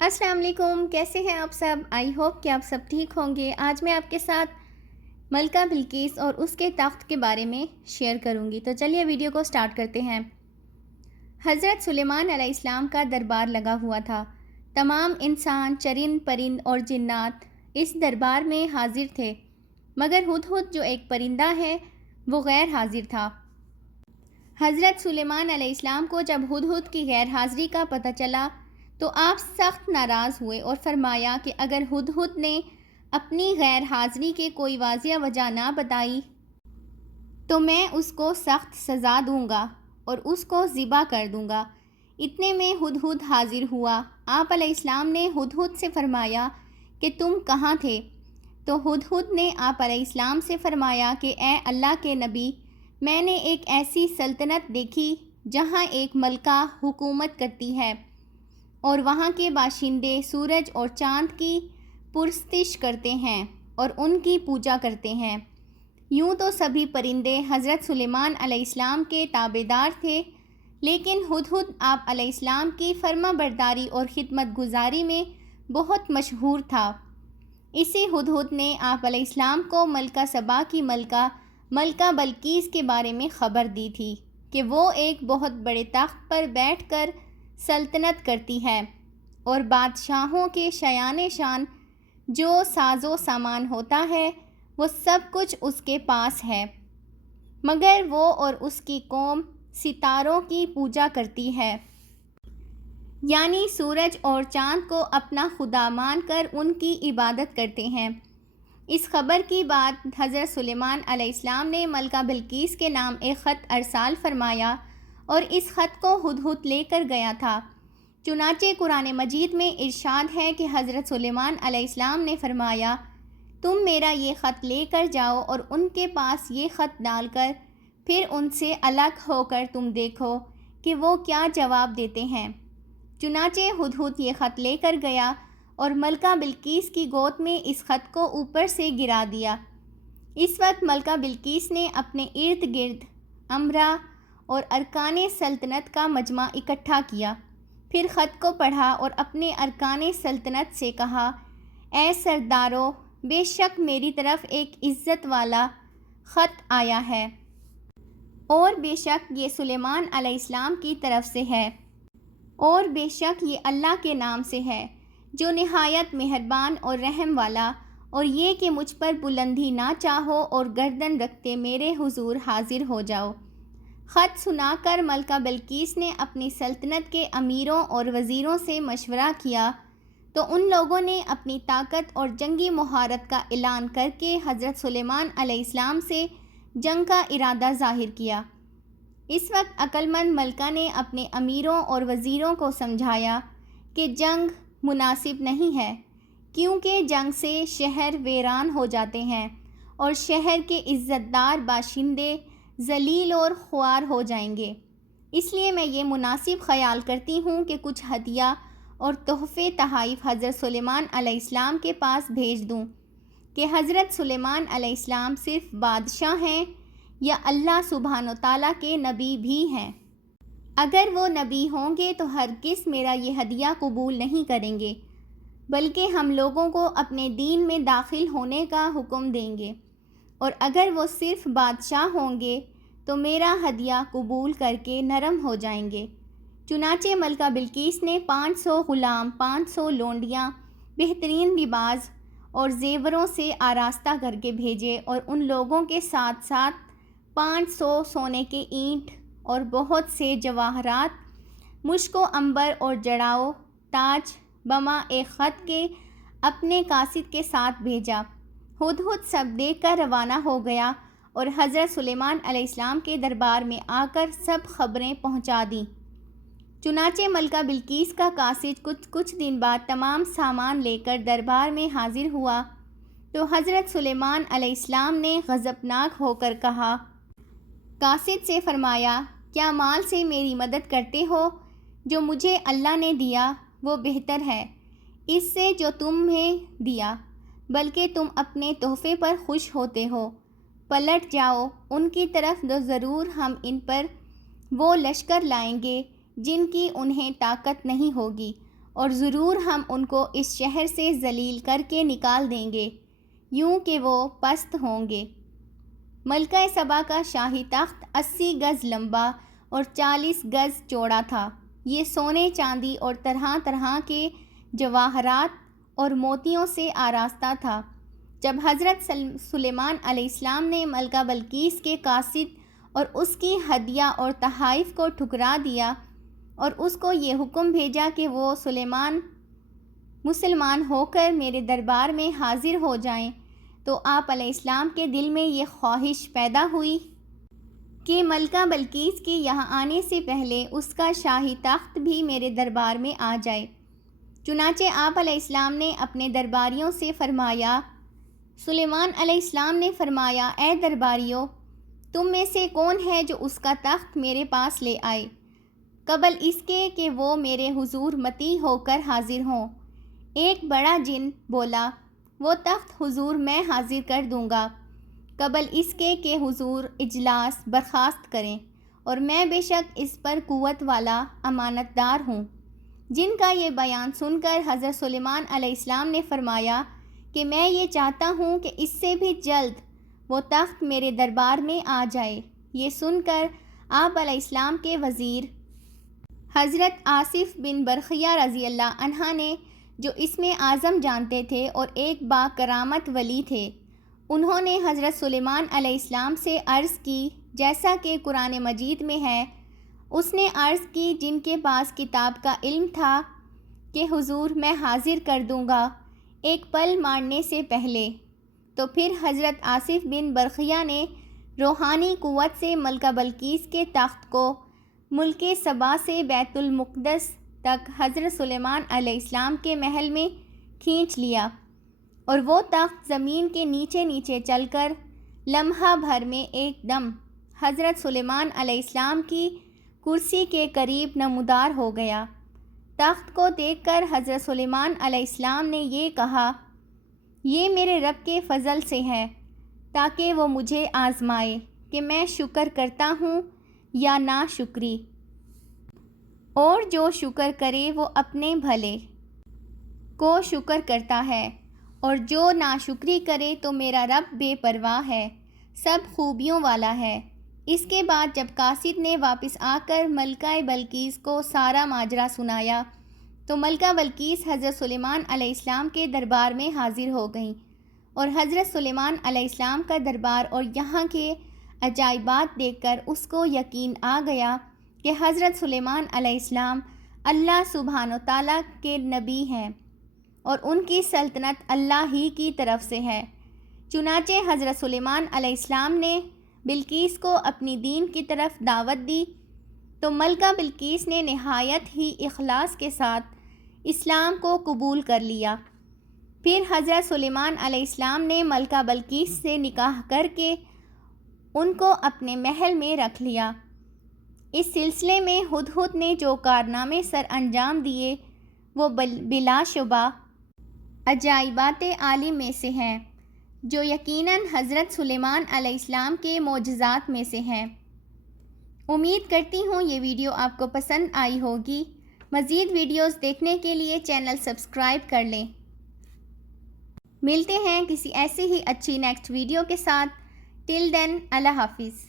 السلام علیکم، کیسے ہیں آپ سب؟ آئی ہوپ کہ آپ سب ٹھیک ہوں گے۔ آج میں آپ کے ساتھ ملکہ بلقیس اور اس کے تخت کے بارے میں شیئر کروں گی، تو چلیے ویڈیو کو سٹارٹ کرتے ہیں۔ حضرت سلیمان علیہ السلام کا دربار لگا ہوا تھا۔ تمام انسان، چرند پرند اور جنات اس دربار میں حاضر تھے، مگر ہدہد جو ایک پرندہ ہے وہ غیر حاضر تھا۔ حضرت سلیمان علیہ السلام کو جب ہدہد کی غیر حاضری کا پتہ چلا تو آپ سخت ناراض ہوئے اور فرمایا کہ اگر ہدہد نے اپنی غیر حاضری کے کوئی واضح وجہ نہ بتائی تو میں اس کو سخت سزا دوں گا اور اس کو ذبح کر دوں گا۔ اتنے میں ہدہد حاضر ہوا۔ آپ علیہ السلام نے ہدہد سے فرمایا کہ تم کہاں تھے؟ تو ہدہد نے آپ علیہ السلام سے فرمایا کہ اے اللہ کے نبی، میں نے ایک ایسی سلطنت دیکھی جہاں ایک ملکہ حکومت کرتی ہے اور وہاں کے باشندے سورج اور چاند کی پرستش کرتے ہیں اور ان کی پوجا کرتے ہیں۔ یوں تو سبھی پرندے حضرت سلیمان علیہ السلام کے تابعدار تھے، لیکن ہدہد آپ علیہ السلام کی فرما برداری اور خدمت گزاری میں بہت مشہور تھا۔ اسی ہدہد نے آپ علیہ السلام کو ملکہ سبا کی ملکہ بلقیس کے بارے میں خبر دی تھی کہ وہ ایک بہت بڑے تخت پر بیٹھ کر سلطنت کرتی ہے اور بادشاہوں کے شایان شان جو ساز و سامان ہوتا ہے وہ سب کچھ اس کے پاس ہے، مگر وہ اور اس کی قوم ستاروں کی پوجا کرتی ہے، یعنی سورج اور چاند کو اپنا خدا مان کر ان کی عبادت کرتے ہیں۔ اس خبر کی بعد حضرت سلیمان علیہ السلام نے ملکہ بلقیس کے نام ایک خط ارسال فرمایا اور اس خط کو ہدہد لے کر گیا تھا۔ چنانچہ قرآن مجید میں ارشاد ہے کہ حضرت سلیمان علیہ السلام نے فرمایا، تم میرا یہ خط لے کر جاؤ اور ان کے پاس یہ خط ڈال کر پھر ان سے الگ ہو کر تم دیکھو کہ وہ کیا جواب دیتے ہیں۔ چنانچہ ہدہد یہ خط لے کر گیا اور ملکہ بلقیس کی گود میں اس خط کو اوپر سے گرا دیا۔ اس وقت ملکہ بلقیس نے اپنے ارد گرد امراء اور ارکان سلطنت کا مجمع اکٹھا کیا، پھر خط کو پڑھا اور اپنے ارکان سلطنت سے کہا، اے سردارو، بے شک میری طرف ایک عزت والا خط آیا ہے اور بے شک یہ سلیمان علیہ السلام کی طرف سے ہے اور بے شک یہ اللہ کے نام سے ہے جو نہایت مہربان اور رحم والا، اور یہ کہ مجھ پر بلندی نہ چاہو اور گردن رکھتے میرے حضور حاضر ہو جاؤ۔ خط سنا کر ملکہ بلقیس نے اپنی سلطنت کے امیروں اور وزیروں سے مشورہ کیا تو ان لوگوں نے اپنی طاقت اور جنگی مہارت کا اعلان کر کے حضرت سلیمان علیہ السلام سے جنگ کا ارادہ ظاہر کیا۔ اس وقت عقل مند ملکہ نے اپنے امیروں اور وزیروں کو سمجھایا کہ جنگ مناسب نہیں ہے، کیونکہ جنگ سے شہر ویران ہو جاتے ہیں اور شہر کے عزت دار باشندے ذلیل اور خوار ہو جائیں گے۔ اس لیے میں یہ مناسب خیال کرتی ہوں کہ کچھ ہدیہ اور تحفے تحائف حضرت سلیمان علیہ السلام کے پاس بھیج دوں کہ حضرت سلیمان علیہ السلام صرف بادشاہ ہیں یا اللہ سبحانہ و تعالیٰ کے نبی بھی ہیں۔ اگر وہ نبی ہوں گے تو ہرگز میرا یہ ہدیہ قبول نہیں کریں گے، بلکہ ہم لوگوں کو اپنے دین میں داخل ہونے کا حکم دیں گے، اور اگر وہ صرف بادشاہ ہوں گے تو میرا ہدیہ قبول کر کے نرم ہو جائیں گے۔ چنانچہ ملکہ بلقیس نے 500 غلام، 500 لونڈیاں بہترین لباس اور زیوروں سے آراستہ کر کے بھیجے اور ان لوگوں کے ساتھ ساتھ 500 سونے کے اینٹ اور بہت سے جواہرات، مشک و عنبر اور جڑاؤ تاج بما ایک خط کے اپنے قاصد کے ساتھ بھیجا۔ ہدہد سب دیکھ کر روانہ ہو گیا اور حضرت سلیمان علیہ السلام کے دربار میں آ کر سب خبریں پہنچا دیں۔ چنانچہ ملکہ بلقیس کا قاصد کچھ دن بعد تمام سامان لے کر دربار میں حاضر ہوا تو حضرت سلیمان علیہ السلام نے غضبناک ہو کر کہا، قاصد سے فرمایا، کیا مال سے میری مدد کرتے ہو؟ جو مجھے اللہ نے دیا وہ بہتر ہے اس سے جو تمہیں دیا، بلکہ تم اپنے تحفے پر خوش ہوتے ہو۔ پلٹ جاؤ ان کی طرف تو ضرور ہم ان پر وہ لشکر لائیں گے جن کی انہیں طاقت نہیں ہوگی، اور ضرور ہم ان کو اس شہر سے ذلیل کر کے نکال دیں گے، یوں کہ وہ پست ہوں گے۔ ملکہ سبا کا شاہی تخت 80 گز لمبا اور 40 گز چوڑا تھا۔ یہ سونے، چاندی اور طرح طرح کے جواہرات اور موتیوں سے آراستہ تھا۔ جب حضرت سلیمان علیہ السلام نے ملکہ بلقیس کے قاصد اور اس کی ہدیہ اور تحائف کو ٹھکرا دیا اور اس کو یہ حکم بھیجا کہ وہ مسلمان ہو کر میرے دربار میں حاضر ہو جائیں، تو آپ علیہ السلام کے دل میں یہ خواہش پیدا ہوئی کہ ملکہ بلقیس کے یہاں آنے سے پہلے اس کا شاہی تخت بھی میرے دربار میں آ جائے۔ چنانچہ آپ علیہ السلام نے اپنے درباریوں سے فرمایا، سلیمان علیہ السلام نے فرمایا، اے درباریوں، تم میں سے کون ہے جو اس کا تخت میرے پاس لے آئے قبل اس کے کہ وہ میرے حضور مطیع ہو کر حاضر ہوں؟ ایک بڑا جن بولا، وہ تخت حضور میں حاضر کر دوں گا قبل اس کے کہ حضور اجلاس برخاست کریں، اور میں بے شک اس پر قوت والا امانت دار ہوں۔ جن کا یہ بیان سن کر حضرت سلیمان علیہ السلام نے فرمایا کہ میں یہ چاہتا ہوں کہ اس سے بھی جلد وہ تخت میرے دربار میں آ جائے۔ یہ سن کر آپ علیہ السلام کے وزیر حضرت آصف بن برخیہ رضی اللہ عنہ نے، جو اسم اعظم جانتے تھے اور ایک با کرامت ولی تھے، انہوں نے حضرت سلیمان علیہ السلام سے عرض کی جیسا کہ قرآن مجید میں ہے۔ اس نے عرض کی جن کے پاس کتاب کا علم تھا کہ حضور میں حاضر کر دوں گا ایک پل مارنے سے پہلے۔ تو پھر حضرت آصف بن برخیہ نے روحانی قوت سے ملکہ بلقیس کے تخت کو ملک سبا سے بیت المقدس تک حضرت سلیمان علیہ السلام کے محل میں کھینچ لیا، اور وہ تخت زمین کے نیچے نیچے چل کر لمحہ بھر میں ایک دم حضرت سلیمان علیہ السلام کی کرسی کے قریب نمودار ہو گیا۔ تخت کو دیکھ کر حضرت سلیمان علیہ السلام نے یہ کہا، یہ میرے رب کے فضل سے ہے، تاکہ وہ مجھے آزمائے کہ میں شکر کرتا ہوں یا ناشکری، اور جو شکر کرے وہ اپنے بھلے کو شکر کرتا ہے، اور جو ناشکری کرے تو میرا رب بے پرواہ ہے، سب خوبیوں والا ہے۔ اس کے بعد جب قاصد نے واپس آ کر ملکہ بلقیس کو سارا ماجرا سنایا، تو ملکہ بلقیس حضرت سلیمان علیہ السلام کے دربار میں حاضر ہو گئیں، اور حضرت سلیمان علیہ السلام کا دربار اور یہاں کے عجائبات دیکھ کر اس کو یقین آ گیا کہ حضرت سلیمان علیہ السلام اللہ سبحانہ و تعالیٰ کے نبی ہیں، اور ان کی سلطنت اللہ ہی کی طرف سے ہے۔ چنانچہ حضرت سلیمان علیہ السلام نے بلقیس کو اپنی دین کی طرف دعوت دی، تو ملکہ بلقیس نے نہایت ہی اخلاص کے ساتھ اسلام کو قبول کر لیا۔ پھر حضرت سلیمان علیہ السلام نے ملکہ بلقیس سے نکاح کر کے ان کو اپنے محل میں رکھ لیا۔ اس سلسلے میں ہدہد نے جو کارنامے سر انجام دیے وہ بلا شبہ عجائبات عالم میں سے ہیں، جو یقیناً حضرت سلیمان علیہ السلام کے معجزات میں سے ہیں۔ امید کرتی ہوں یہ ویڈیو آپ کو پسند آئی ہوگی۔ مزید ویڈیوز دیکھنے کے لیے چینل سبسکرائب کر لیں۔ ملتے ہیں کسی ایسی ہی اچھی نیکسٹ ویڈیو کے ساتھ۔ ٹل دین، اللہ حافظ۔